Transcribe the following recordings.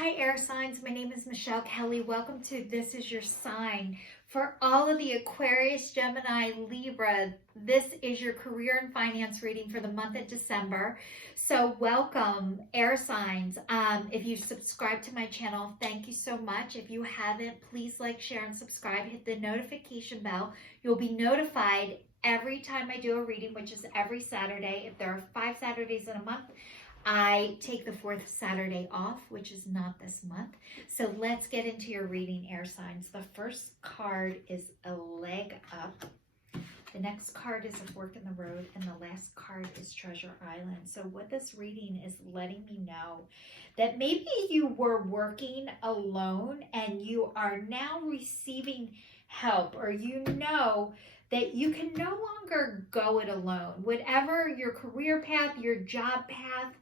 Hi, air signs. My name is Michelle Kelly. Welcome to This Is Your Sign. For all of the Aquarius, Gemini, Libra, this is your career and finance reading for the month of December. So welcome, air signs. If you subscribe to my channel, thank you so much. If you haven't, please like, share, and subscribe. Hit the notification bell. You'll be notified every time I do a reading, which is every Saturday. If there are 5 Saturdays in a month, I take the 4th Saturday off, which is not this month. So let's get into your reading, air signs. The first card is a leg up. The next card is a fork in the road. And the last card is Treasure Island. So what this reading is letting me know that maybe you were working alone and you are now receiving help, or you know that you can no longer go it alone. Whatever your career path, your job path,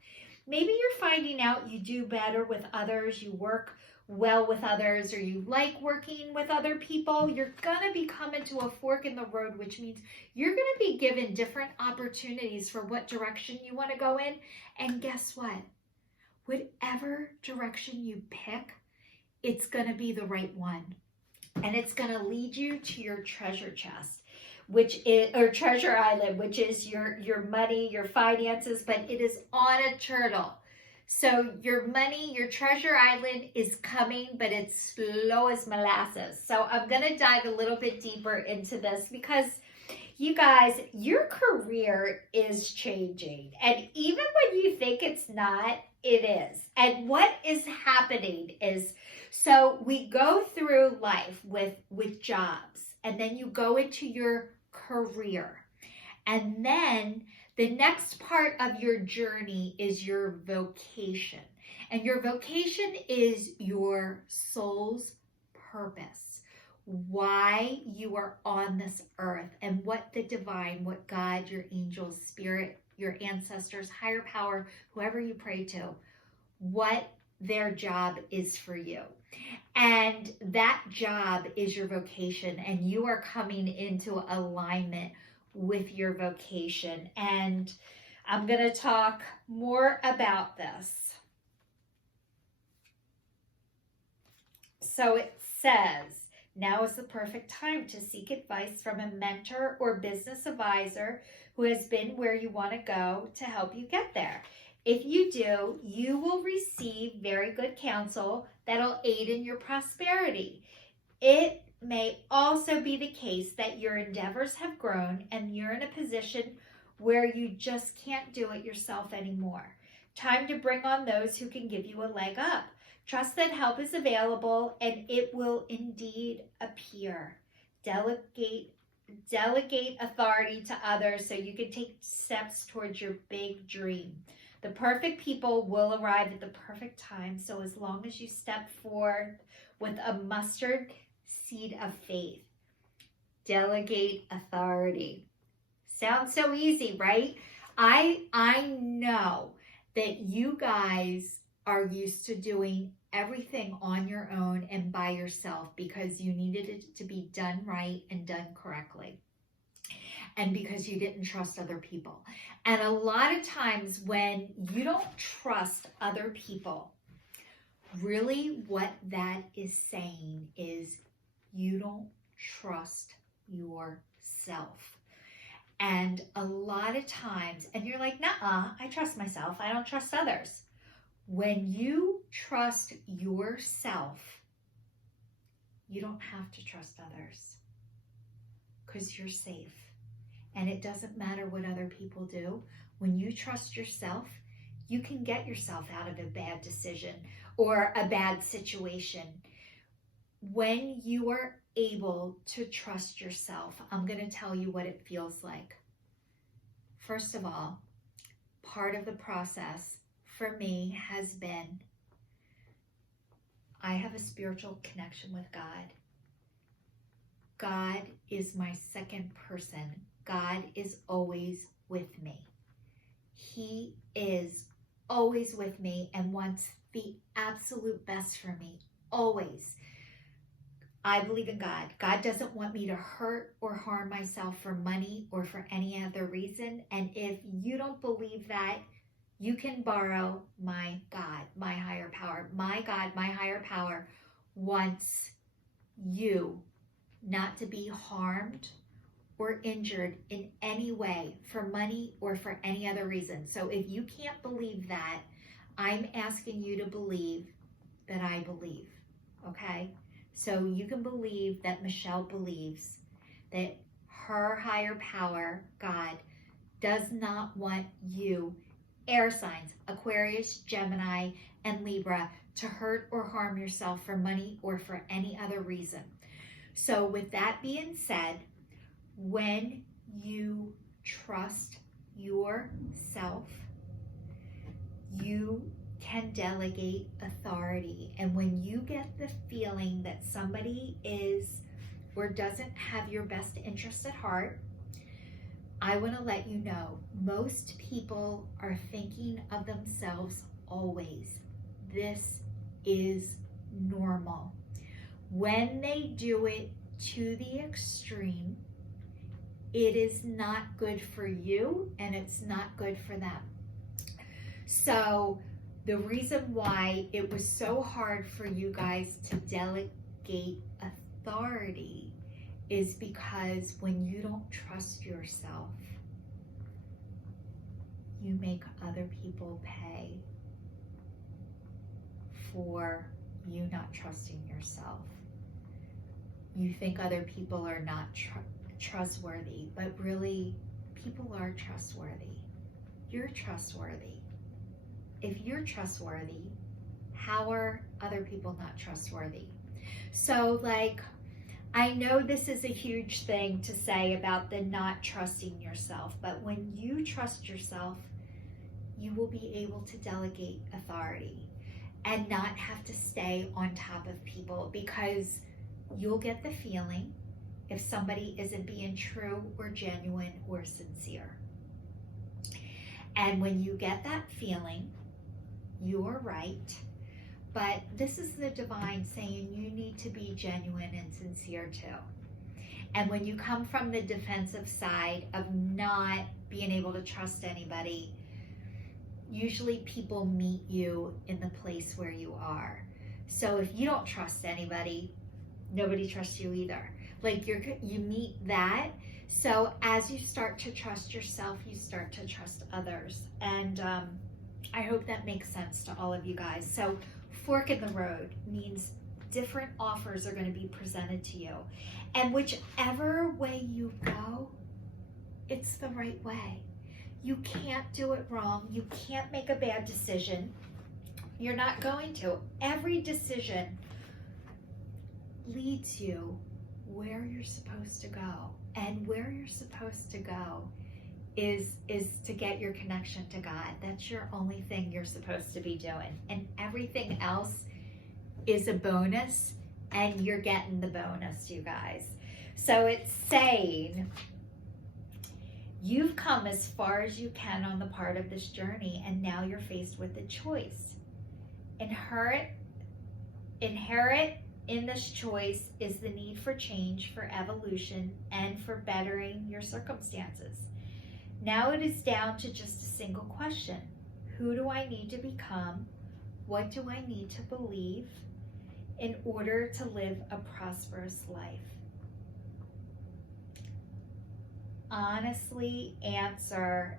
maybe you're finding out you do better with others, you work well with others, or you like working with other people. You're going to be coming to a fork in the road, which means you're going to be given different opportunities for what direction you want to go in. And guess what? Whatever direction you pick, it's going to be the right one. And it's going to lead you to your treasure chest, which is, or Treasure Island, which is your money, your finances, but it is on a turtle. So your money, your Treasure Island is coming, but it's slow as molasses. So I'm going to dive a little bit deeper into this because you guys, your career is changing. And even when you think it's not, it is. And what is happening is, so we go through life with jobs, and then you go into your career. And then the next part of your journey is your vocation. And your vocation is your soul's purpose, why you are on this earth, and what the divine, what God, your angels, spirit, your ancestors, higher power, whoever you pray to, what their job is for you. And that job is your vocation, and you are coming into alignment with your vocation. And I'm going to talk more about this. So it says, now is the perfect time to seek advice from a mentor or business advisor who has been where you want to go to help you get there. If you do, you will receive very good counsel that'll aid in your prosperity. It may also be the case that your endeavors have grown and you're in a position where you just can't do it yourself anymore. Time to bring on those who can give you a leg up. Trust that help is available and it will indeed appear. Delegate authority to others so you can take steps towards your big dream. The perfect people will arrive at the perfect time. So as long as you step forward with a mustard seed of faith, delegate authority. Sounds so easy, right? I know that you guys are used to doing everything on your own and by yourself because you needed it to be done right and done correctly. And because you didn't trust other people. And a lot of times when you don't trust other people, really what that is saying is you don't trust yourself. And a lot of times, and you're like, nuh-uh, I trust myself. I don't trust others. When you trust yourself, you don't have to trust others because you're safe. And it doesn't matter what other people do. When you trust yourself, you can get yourself out of a bad decision or a bad situation. When you are able to trust yourself, I'm going to tell you what it feels like. First of all, part of the process for me has been, I have a spiritual connection with God. God is my second person. God is always with me. He is always with me and wants the absolute best for me, always. I believe in God. God doesn't want me to hurt or harm myself for money or for any other reason. And if you don't believe that, you can borrow my God, my higher power, my God, my higher power, wants you not to be harmed or injured in any way for money or for any other reason. So if you can't believe that, I'm asking you to believe that I believe, okay? So you can believe that Michelle believes that her higher power, God, does not want you, air signs, Aquarius, Gemini, and Libra, to hurt or harm yourself for money or for any other reason. So with that being said, when you trust yourself, you can delegate authority. And when you get the feeling that somebody is or doesn't have your best interest at heart, I want to let you know, most people are thinking of themselves always. This is normal. When they do it to the extreme, it is not good for you and it's not good for them. So the reason why it was so hard for you guys to delegate authority is because when you don't trust yourself, you make other people pay for you not trusting yourself. You think other people are not trustworthy, but really, people are trustworthy. You're trustworthy. If you're trustworthy, how are other people not trustworthy? So like, I know this is a huge thing to say about the not trusting yourself, but when you trust yourself, you will be able to delegate authority and not have to stay on top of people, because you'll get the feeling if somebody isn't being true or genuine or sincere. And when you get that feeling, you're right. But this is the divine saying you need to be genuine and sincere too. And when you come from the defensive side of not being able to trust anybody, usually people meet you in the place where you are. So if you don't trust anybody, nobody trusts you either. Like you meet that. So as you start to trust yourself, you start to trust others. And I hope that makes sense to all of you guys. So fork in the road means different offers are going to be presented to you. And whichever way you go, it's the right way. You can't do it wrong. You can't make a bad decision. You're not going to. Every decision leads you where you're supposed to go. And where you're supposed to go is to get your connection to God. That's your only thing you're supposed to be doing. And everything else is a bonus, and you're getting the bonus, you guys. So it's saying you've come as far as you can on the part of this journey, and now you're faced with a choice. Inherent in this choice is the need for change, for evolution, and for bettering your circumstances. Now it is down to just a single question. Who do I need to become? What do I need to believe in order to live a prosperous life? Honestly answer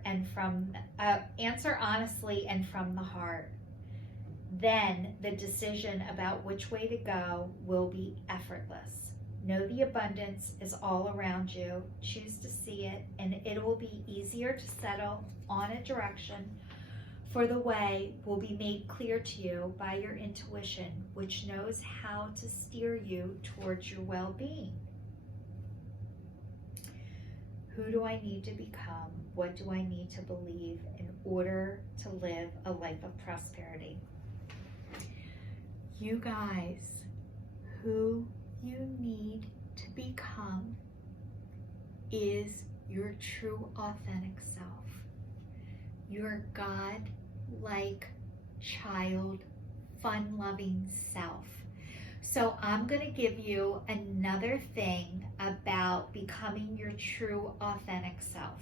honestly and from the heart. Then the decision about which way to go will be effortless. Know the abundance is all around you. Choose to see it, and it will be easier to settle on a direction, for the way will be made clear to you by your intuition, which knows how to steer you towards your well-being. Who do I need to become? What do I need to believe in order to live a life of prosperity? You guys, who you need to become is your true, authentic self. Your God-like, child, fun-loving self. So I'm going to give you another thing about becoming your true, authentic self.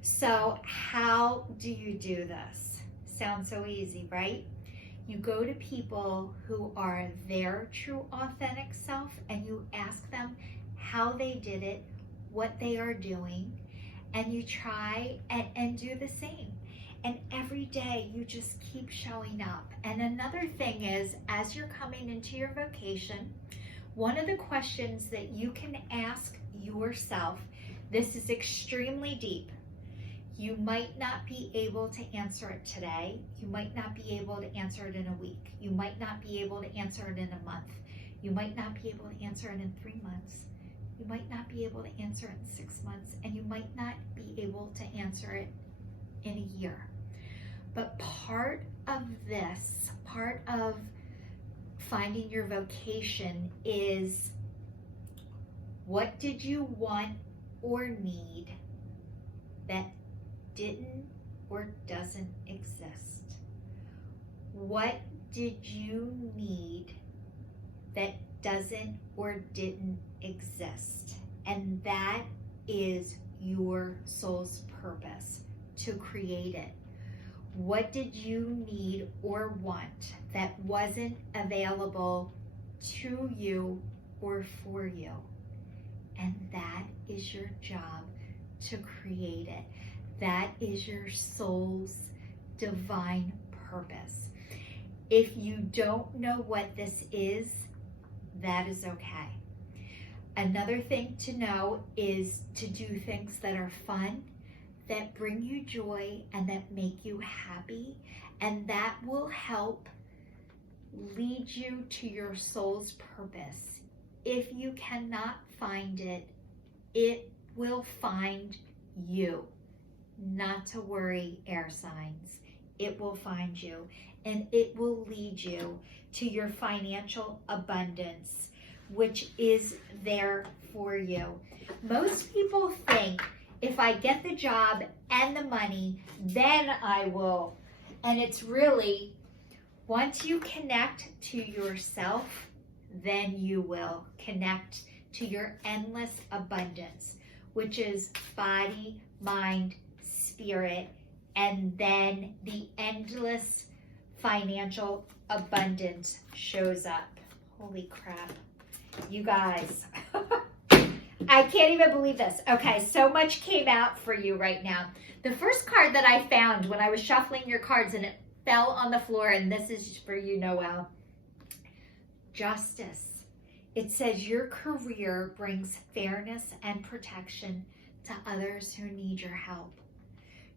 So how do you do this? Sounds so easy, right? You go to people who are their true authentic self and you ask them how they did it, what they are doing, and you try and do the same. And every day you just keep showing up. And another thing is, as you're coming into your vocation, one of the questions that you can ask yourself, this is extremely deep. You might not be able to answer it today. You might not be able to answer it in a week. You might not be able to answer it in a month. You might not be able to answer it in 3 months. You might not be able to answer it in 6 months. And you might not be able to answer it in a year. But part of this, part of finding your vocation is, what did you want or need that didn't or doesn't exist? What did you need that doesn't or didn't exist? And that is your soul's purpose, to create it. What did you need or want that wasn't available to you or for you? And that is your job, to create it. That is your soul's divine purpose. If you don't know what this is, that is okay. Another thing to know is to do things that are fun, that bring you joy, and that make you happy, and that will help lead you to your soul's purpose. If you cannot find it, it will find you. Not to worry, air signs. It will find you, and it will lead you to your financial abundance, which is there for you. Most people think, if I get the job and the money, then I will. And it's really, once you connect to yourself, then you will connect to your endless abundance, which is body, mind, spirit, and then the endless financial abundance shows up. Holy crap, you guys. I can't even believe this. Okay, so much came out for you right now. The first card that I found when I was shuffling your cards, and it fell on the floor, and this is for you, Noel. Justice. It says your career brings fairness and protection to others who need your help.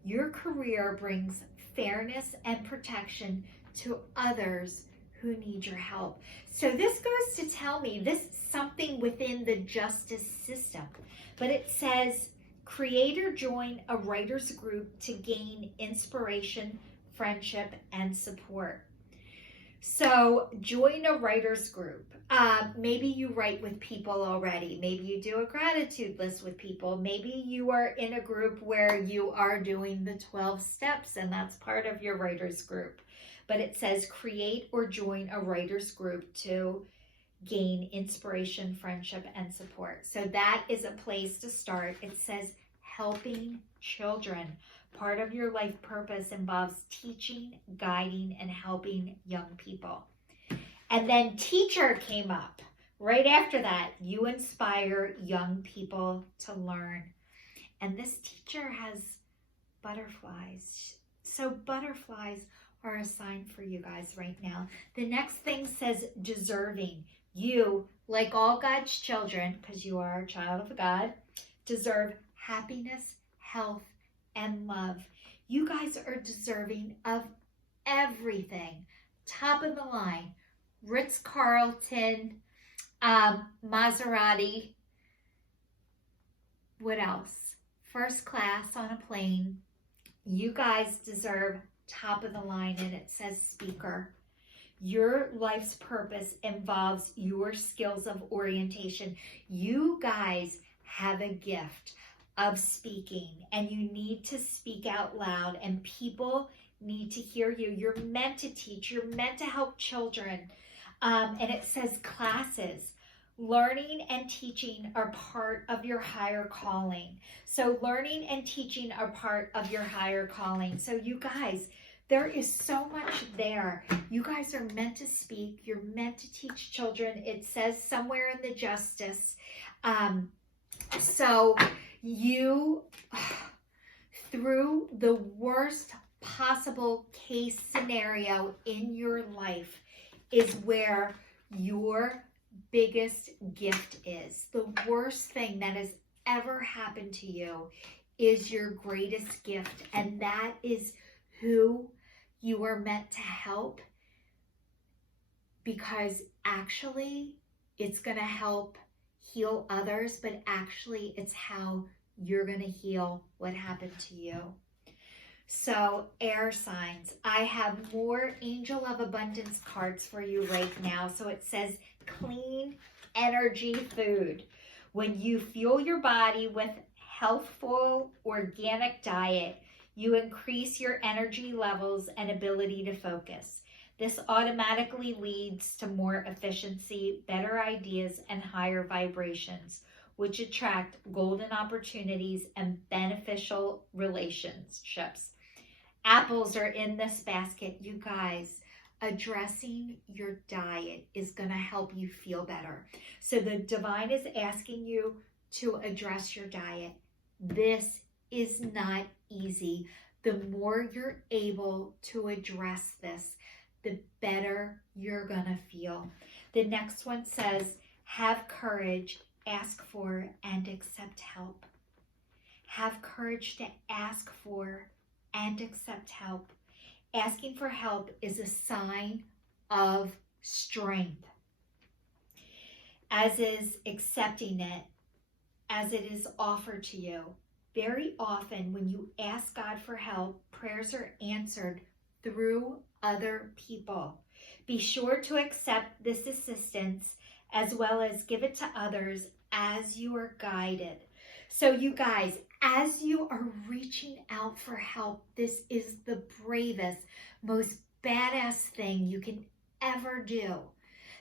Your career brings fairness and protection to others who need your help. So this goes to tell me this is something within the justice system. But it says, create or join a writers group to gain inspiration, friendship, and support. So join a writers group. Maybe you write with people already. Maybe you do a gratitude list with people. Maybe you are in a group where you are doing the 12 steps, and that's part of your writers group. But it says create or join a writers group to gain inspiration, friendship, and support. So that is a place to start. It says helping children. Part of your life purpose involves teaching, guiding, and helping young people. And then teacher came up. Right after that, you inspire young people to learn. And this teacher has butterflies. So butterflies are a sign for you guys right now. The next thing says deserving. You, like all God's children, because you are a child of God, deserve happiness, health, and love. You guys are deserving of everything. Top of the line. Ritz-Carlton, Maserati. What else? First class on a plane. You guys deserve top of the line, and it says speaker. Your life's purpose involves your skills of orientation. You guys have a gift of speaking, and you need to speak out loud, and people need to hear you. You're meant to teach. You're meant to help children. And it says classes. Learning and teaching are part of your higher calling. So learning and teaching are part of your higher calling. So you guys, there is so much there. You guys are meant to speak. You're meant to teach children. It says somewhere in the justice. So you, through the worst possible case scenario in your life, is where your biggest gift is. The worst thing that has ever happened to you is your greatest gift, and that is who you are meant to help, because actually it's going to help heal others, but actually it's how you're going to heal what happened to you. So air signs, I have more Angel of Abundance cards for you right now. So it says clean energy food. When you fuel your body with healthful organic diet, you increase your energy levels and ability to focus. This automatically leads to more efficiency, better ideas, and higher vibrations, which attract golden opportunities and beneficial relationships. Apples are in this basket. You guys, addressing your diet is going to help you feel better. So the divine is asking you to address your diet. This is not easy. The more you're able to address this, the better you're going to feel. The next one says, have courage, ask for, and accept help. Have courage to ask for and accept help. Asking for help is a sign of strength, as is accepting it as it is offered to you. Very often when you ask God for help, prayers are answered through other people. Be sure to accept this assistance as well as give it to others as you are guided. So you guys, as you are reaching out for help, this is the bravest, most badass thing you can ever do.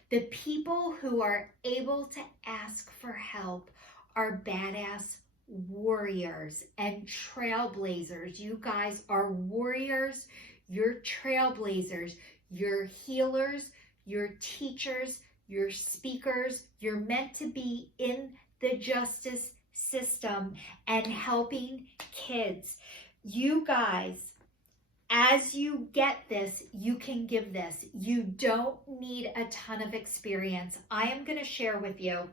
The people who are able to ask for help are badass warriors and trailblazers. You guys are warriors, you're trailblazers, you're healers, you're teachers, you're speakers. You're meant to be in the justice system and helping kids. You guys, as you get this, you can give this. You don't need a ton of experience. I am going to share with you,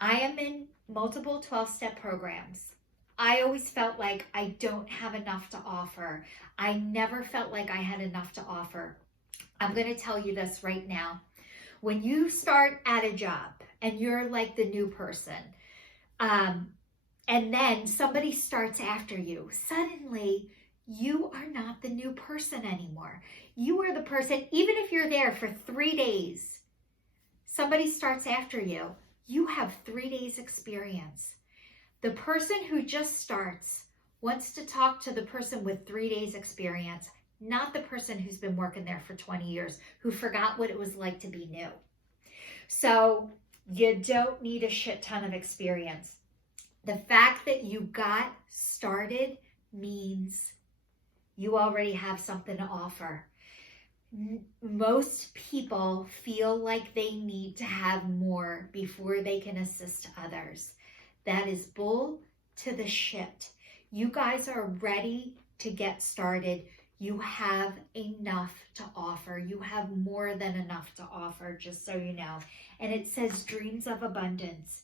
I am in multiple 12-step programs. I always felt like I don't have enough to offer. I never felt like I had enough to offer. I'm going to tell you this right now. When you start at a job and you're like the new person, and then somebody starts after you, suddenly you are not the new person anymore. You are the person, even if you're there for 3 days, somebody starts after you, you have 3 days experience. The person who just starts wants to talk to the person with 3 days experience, not the person who's been working there for 20 years, who forgot what it was like to be new. So you don't need a shit ton of experience. The fact that you got started means you already have something to offer. Most people feel like they need to have more before they can assist others. That is bull to the shit. You guys are ready to get started. You have enough to offer. You have more than enough to offer, just so you know. And it says dreams of abundance.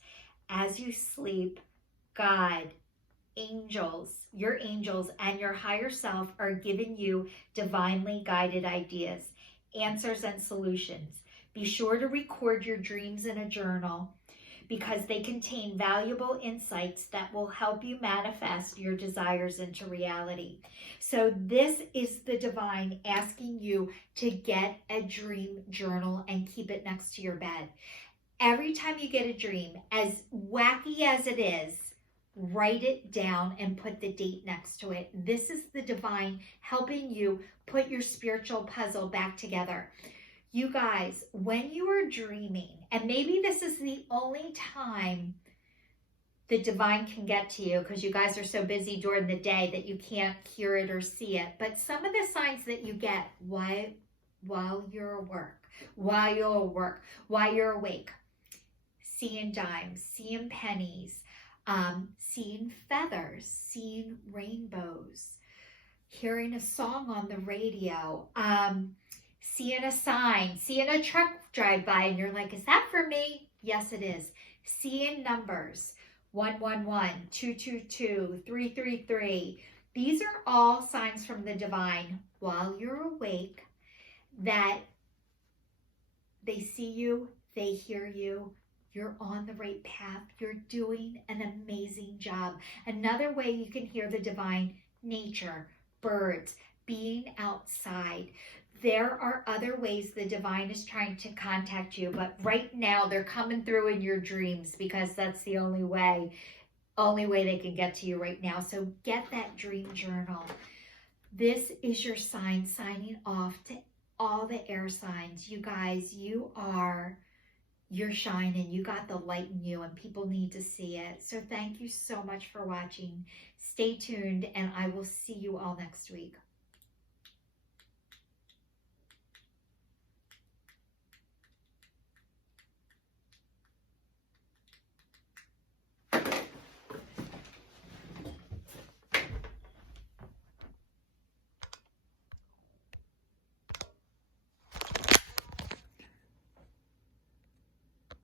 As you sleep, God, angels, your angels, and your higher self are giving you divinely guided ideas, answers, and solutions. Be sure to record your dreams in a journal because they contain valuable insights that will help you manifest your desires into reality. So this is the divine asking you to get a dream journal and keep it next to your bed. Every time you get a dream, as wacky as it is, write it down and put the date next to it. This is the divine helping you put your spiritual puzzle back together. You guys, when you are dreaming, and maybe this is the only time the divine can get to you because you guys are so busy during the day that you can't hear it or see it, but some of the signs that you get, why while you're awake. Seeing dimes, seeing pennies, seeing feathers, seeing rainbows, hearing a song on the radio, seeing a sign, seeing a truck drive by and you're like, is that for me? Yes, it is. Seeing numbers, 111, 222, 333. These are all signs from the divine while you're awake that they see you, they hear you, you're on the right path, you're doing an amazing job. Another way you can hear the divine: nature, birds, being outside. There are other ways the divine is trying to contact you, but right now they're coming through in your dreams because that's the only way they can get to you right now. So get that dream journal. This is your sign, signing off to all the air signs. You guys, you're shining. You got the light in you and people need to see it. So thank you so much for watching. Stay tuned and I will see you all next week.